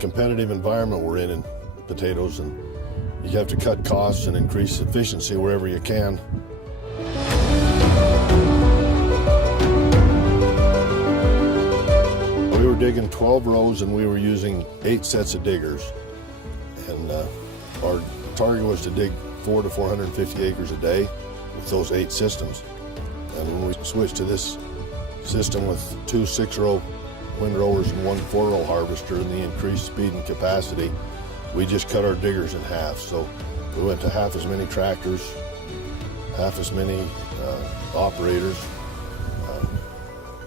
competitive environment we're in potatoes, and you have to cut costs and increase efficiency wherever you can. We were digging 12 rows and we were using 8 sets of diggers, and our target was to dig 400 to 450 acres a day with those 8 systems. And when we switched to this system with 2 6-row windrowers and 1 4-row harvester and the increased speed and capacity, we just cut our diggers in half. So we went to half as many tractors, half as many operators.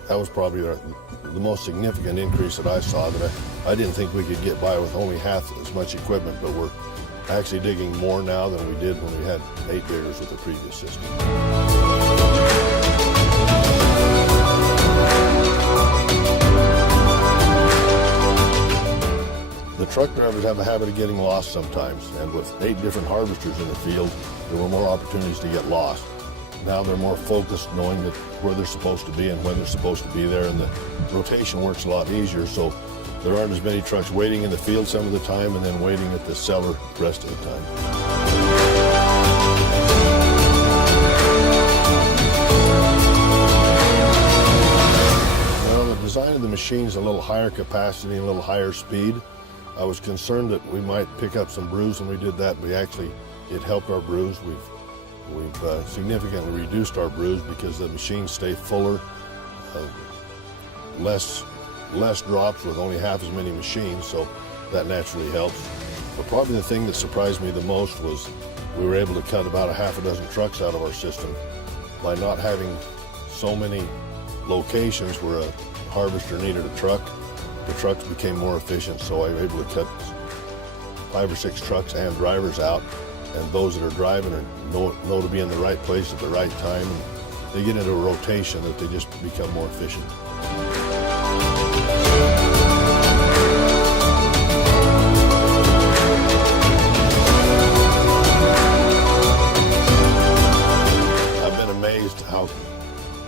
That was probably the most significant increase that I saw. That I didn't think we could get by with only half as much equipment, but we're actually digging more now than we did when we had 8 diggers with the previous system. The truck drivers have a habit of getting lost sometimes, and with 8 different harvesters in the field, there were more opportunities to get lost. Now they're more focused, knowing that where they're supposed to be and when they're supposed to be there, and the rotation works a lot easier, so there aren't as many trucks waiting in the field some of the time and then waiting at the cellar the rest of the time. Well, the design of the machine is a little higher capacity and a little higher speed. I was concerned that we might pick up some bruise when we did that. It helped our bruise. We've significantly reduced our bruise because the machines stay fuller, less drops with only half as many machines, so that naturally helps. But probably the thing that surprised me the most was we were able to cut about a half a dozen trucks out of our system by not having so many locations where a harvester needed a truck. The trucks became more efficient, so I was able to cut 5 or 6 trucks and drivers out, and those that are driving know to be in the right place at the right time, and they get into a rotation that they just become more efficient. I've been amazed how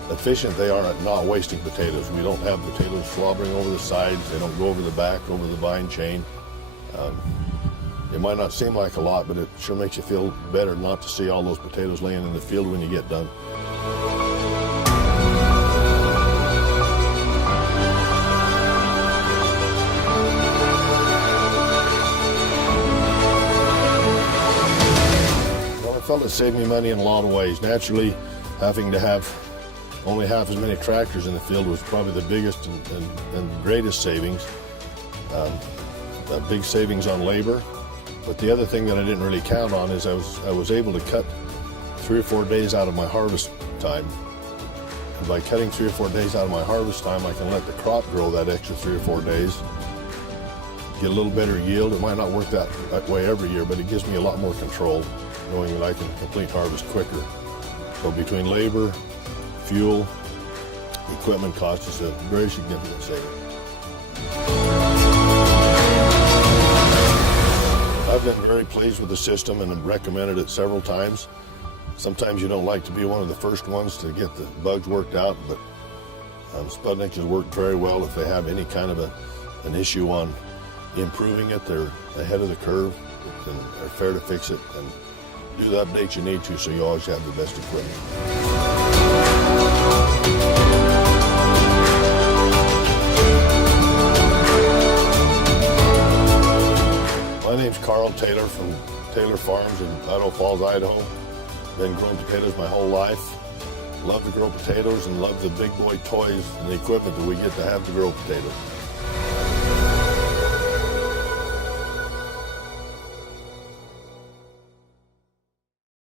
efficient they are at not wasting potatoes. We don't have potatoes slobbering over the sides. They don't go over the back, over the vine chain. It might not seem like a lot, but it sure makes you feel better not to see all those potatoes laying in the field when you get done. Well, I felt it saved me money in a lot of ways. Naturally, having to have only half as many tractors in the field was probably the biggest and greatest savings. A big savings on labor. But the other thing that I didn't really count on is I was able to cut 3 or 4 days out of my harvest time. And by cutting 3 or 4 days out of my harvest time, I can let the crop grow that extra 3 or 4 days, get a little better yield. It might not work that way every year, but it gives me a lot more control, knowing that I can complete harvest quicker. So between labor, fuel, equipment costs, is a very significant saving. I've been very pleased with the system and have recommended it several times. Sometimes you don't like to be one of the first ones to get the bugs worked out, but Sputnik has worked very well. If they have any kind of an issue on improving it, they're ahead of the curve and they're fair to fix it and do the updates you need to, so you always have the best equipment. My name's Carl Taylor from Taylor Farms in Idaho Falls, Idaho. Been growing potatoes my whole life. Love to grow potatoes and love the big boy toys and the equipment that we get to have to grow potatoes.